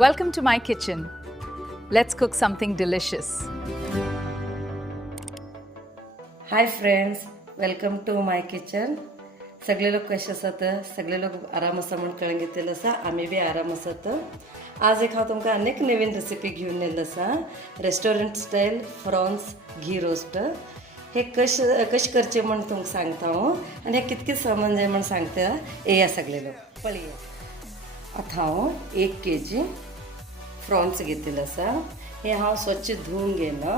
Welcome to my kitchen. Let's cook something delicious. Hi friends, welcome to my kitchen. सगळे लोक कसे असतात? सगळे लोक आराम असा म्हणून कळून घेतलेलं असा. आम्ही बी आराम असत. आज एक हांव तुमकां अनेक नवीन रेसिपी घेऊन येयल्लो असा. रेस्टॉरंट स्टाईल फ्रॉन्स घी रोस्ट. हे कशें करचें म्हण तुमकां सांगता हांव आनी हे कितके सामान जाय म्हण सांगता. येया सगळे लोक पळया. आतां हांव 1 kg फ्रॉन्स घेतलेलो असा. हे हांव स्वच्छ धुवन घेयलो.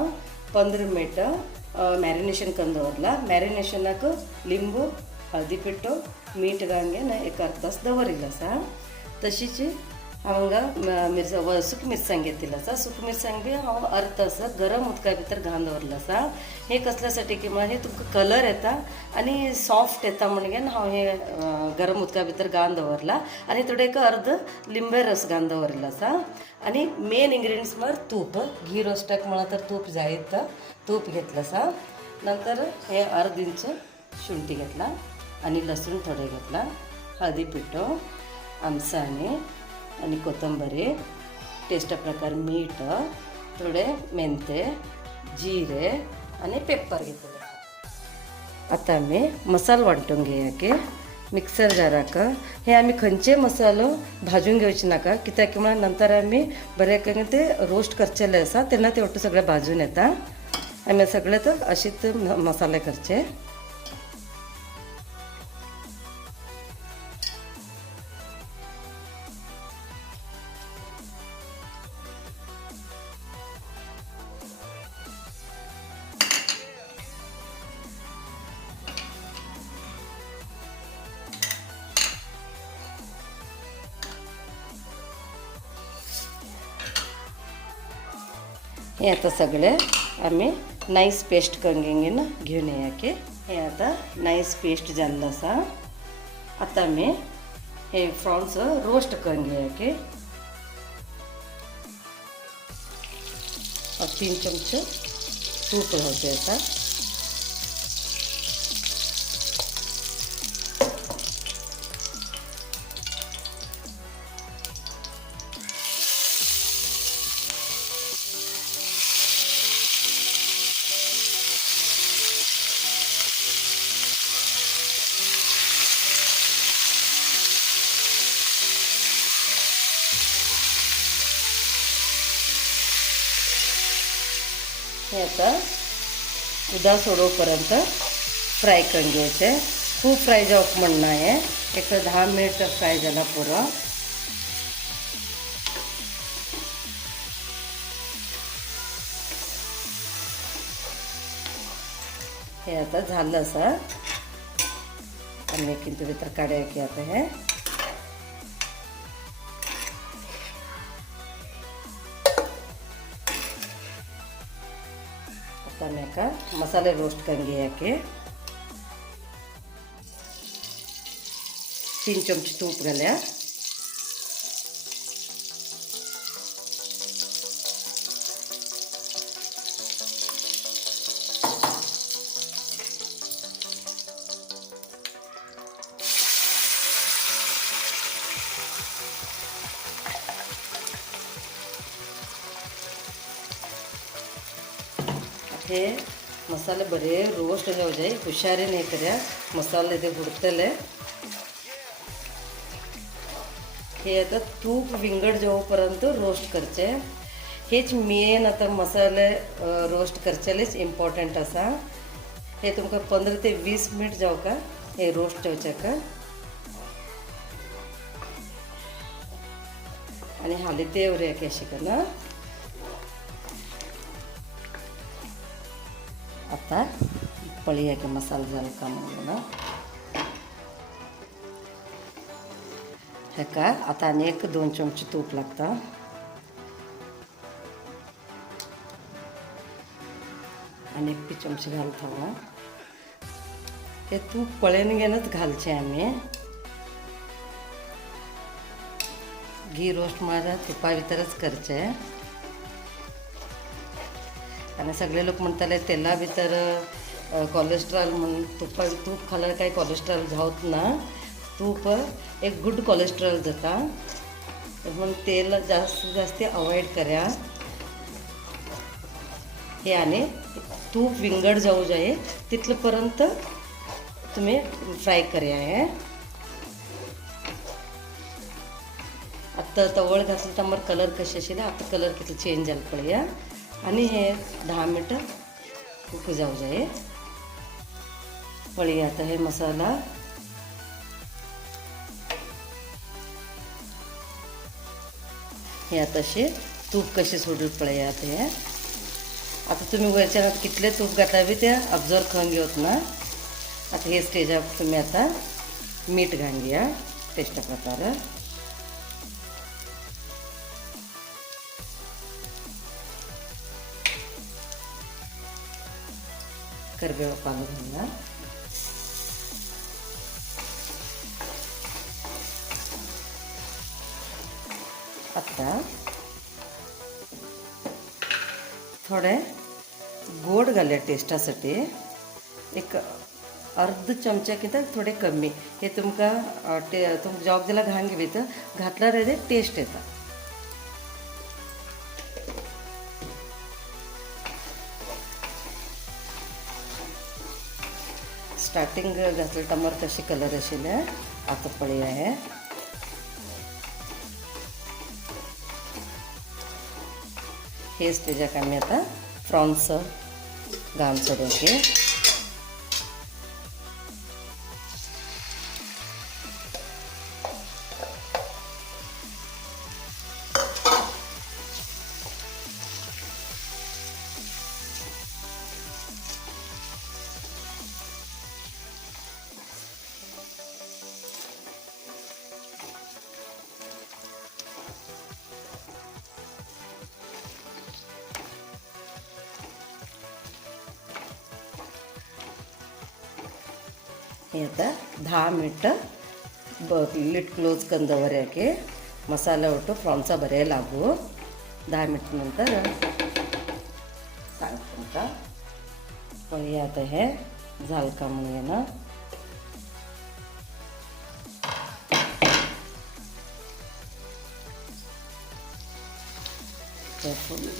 15 मिनटां मॅरिनेशन करून दवरला. मॅरिनेशनाक लिंबू हळदी पिठो मीठ घालून एक अर्ध तास दवरिल्लो आसा. तशीच हांगा सुकी मिरसांग घेतिल्लो आसा. सुकी मिरसांग बी हांव अर्ध तास गरम उदका भितर घालून दवरलो आसा. हे कसल्यासाठी की म्हणजे तुमकां कलर येता आनी सॉफ्ट येता म्हणून हांव हे गरम उदका भितर घालून दवरला. आनी थोडे एक अर्द लिंबे रस घालून दवरिल्लो आसा. आनी मेन इंग्रेडियंट्स म्हळ्यार तूप. घी रोस्टाक म्हळ्यार तर तूप जाय. तूप घेतलं आसा. नंतर हे अर्द इंच शुंठी घेतला आणि लसूण थोडे घेतला. हळदी पिठो आमसाणे आणि कोथंबरी टेस्टा प्रकार मीठ थोडे मेंते जिरे आणि पेपर घेतले. आता आम्ही मसालो वांटून घेया की मिक्सर जाराक हे आम्ही खंयचे मसालो भाजून घेवचे नाका. कित्याक म्हळ्यार नंतर आम्ही बरें ते रोस्ट करचेले आसा तेन्ना ते ಒಟ್ಟು सगळे भाजून येता. आम्ही सगळे तर अशीच मसाले करचे. हे आता सगळे आम्ही नाईस पेस्ट करून घेऊन येया की हे आता नाईस पेस्ट जाल्लो आसा. आता आमी हे फ्रॉन्स रोस्ट करून घेया की 3 चमचे तूप घालचे आता. हे आता उदा सोडोपर्यंत फ्राय करून घ्यायचे. खूप फ्राय जावक म्हणणं आहे. एक 10 मिनिट फ्राय झाला पुरो. हे आता झालं असा. आम्ही किंतु भितर काढूया की आता हे का मसाले रोस्ट करून घेया की 3 चमचे तूप घाल्या. हे मसाले बरे रोस्ट जाऊ जाय. हुशारी नाही कर्या मसाले ते बुडतले. हे आता तूप विंगड जाऊपर्यंत रोस्ट करचे. हेच मेन आता मसाले रोस्ट करचेलेच इम्पॉर्टंट असा. हे तुमकां 15 ते 20 मिनिट जाऊ का हे रोस्ट जावच्याक. आणि हाली ते उरया की अशी करना. आता पळया की मसाला झाला का म्हणून हेका आता आनी एक 2 चमचे तूप लागता. आनी एक चमचे घालता हांव. हे तूप पळयन घेनच घालचें आमी. घी रोस्ट म्हळ्यार तुपा भितरच करचें. आणि सगळे लोक म्हणताले तेला भितर कोलेस्ट्रॉल म्हणून तूप खाल्यार काय कोलेस्ट्रॉल जावत ना. तूप एक गुड कोलेस्ट्रॉल जाता. म्हणून तेल जास्तीत जास्त अवॉइड करा हे आणि तूप विंगड जाऊ जाये तिथलंपर्यंत तुम्ही फ्राय करूया हे आता तवळ घातलं तर मग कलर कसे असेल आता कलर किती चेंज झाला पळूया आणि हे 10 मिनटं उकळू जाऊ जाये पळूया आता हे मसाला हे आता असे तूप कसे सोडलं पळूया आता हे आता तुम्ही वरच्या कितले तूप घातलावे ते ऑब्झर्व करून घेऊत ना आता हे स्टेजावर तुम्ही आता मीठ घालूया टेस्टा प्रकारे करबेळ पानं घालूया आता थोडे गोड घालूया टेस्टासाठी एक अर्ध चमचा किंवा थोडे कमी हे तुमका तुम जॉब दिला घाण घेत घातल्यावर हे टेस्ट येता स्टार्टिंग घातलं टमार कशी कलर असेल आता पळी आहे हेच त्याच्यात आम्ही आता प्रॉन्स घाम सोडायचे हे आता 10 मिनटं लिट क्लोज करून दवऱ्याके मसाला ಒಟ್ಟು ಫ್ರಾನ್ಸ ಬರೇ लागू 10 मिनट नंतर सांगतो का पण हे आता हे झालं का म्हणूया ना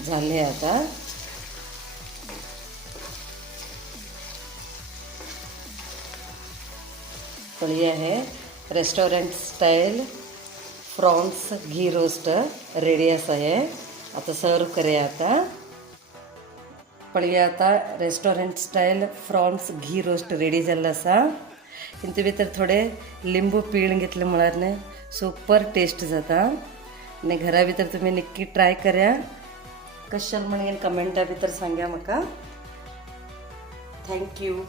झाले आता पण ये है रेस्टॉरंट स्टाईल प्रॉन्स घी रोस्ट रेडी असं आहे आता सर्व करूया आता पण हे आता रेस्टॉरंट स्टाईल प्रॉन्स घी रोस्ट रेडी झालं असा इंतू भितर थोडे लिंबू पिळून घेतले म्हळ्यार न्ही सुपर टेस्ट जाता आणि घरा भितर तुम्ही नक्की ट्राय करा कशाल म्हणून कमेंटा भितर सांगा म्हाका थँक्यू